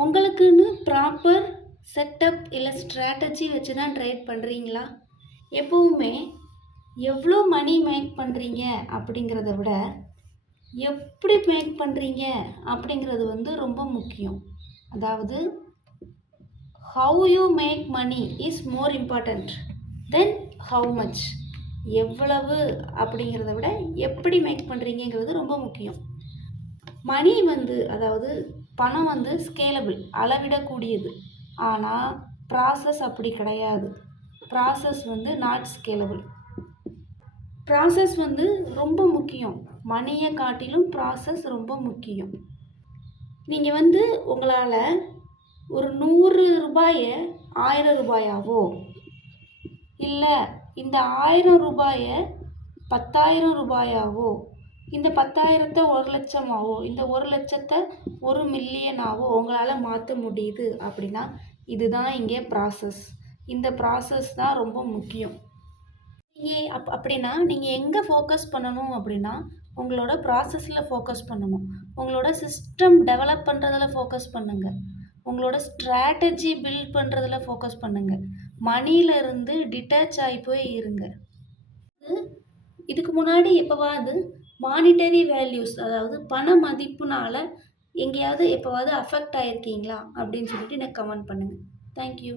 உங்களுக்குன்னு proper setup இல்லை strategy வச்சு தான் ட்ரேட் பண்ணுறீங்களா? எப்போவுமே எவ்வளோ மணி மேக் பண்ணுறீங்க அப்படிங்கிறத விட எப்படி மேக் பண்ணுறீங்க அப்படிங்கிறது ரொம்ப முக்கியம். அதாவது how you make money is more important then how much. எவ்வளவு அப்படிங்கிறத விட எப்படி மேக் பண்ணுறீங்கிறது ரொம்ப முக்கியம். மணி அதாவது பணம் ஸ்கேலபிள், அளவிடக்கூடியது. ஆனால் ப்ராசஸ் அப்படி கிடையாது. Process not scalable. ப்ராசஸ் ரொம்ப முக்கியம். மணியை காட்டிலும் ப்ராசஸ் ரொம்ப முக்கியம். நீங்கள் உங்களால் ஒரு 100 ரூபாயை 1000 ரூபாயாவோ இல்லை இந்த 1000 ரூபாயை 10,000 ரூபாயாவோ இந்த 10,000த்தை 1 லட்சமாவோ இந்த 1 லட்சத்தை 1 மில்லியனாவோ உங்களால் மாற்ற முடியுது அப்படின்னா இதுதான் இங்கே ப்ராசஸ். இந்த ப்ராசஸ் தான் ரொம்ப முக்கியம். நீங்கள் அப்படின்னா நீங்கள் எங்கே ஃபோக்கஸ் பண்ணணும் அப்படின்னா உங்களோட ப்ராசஸில் ஃபோக்கஸ் பண்ணணும். உங்களோட சிஸ்டம் டெவலப் பண்ணுறதுல ஃபோக்கஸ் பண்ணுங்கள். உங்களோட ஸ்ட்ராட்டஜி பில்ட் பண்ணுறதுல ஃபோக்கஸ் பண்ணுங்கள். மணியிலிருந்து டிட்டாச் ஆகி போய் இருங்க. இதுக்கு முன்னாடி எப்போவாது மானிட்டரி வேல்யூஸ், அதாவது பண மதிப்புனால் எங்கேயாவது எப்போவாது அஃபெக்ட் ஆகிருக்கீங்களா அப்படின்னு சொல்லிட்டு எனக்கு கமெண்ட் பண்ணுங்கள். தேங்க்யூ.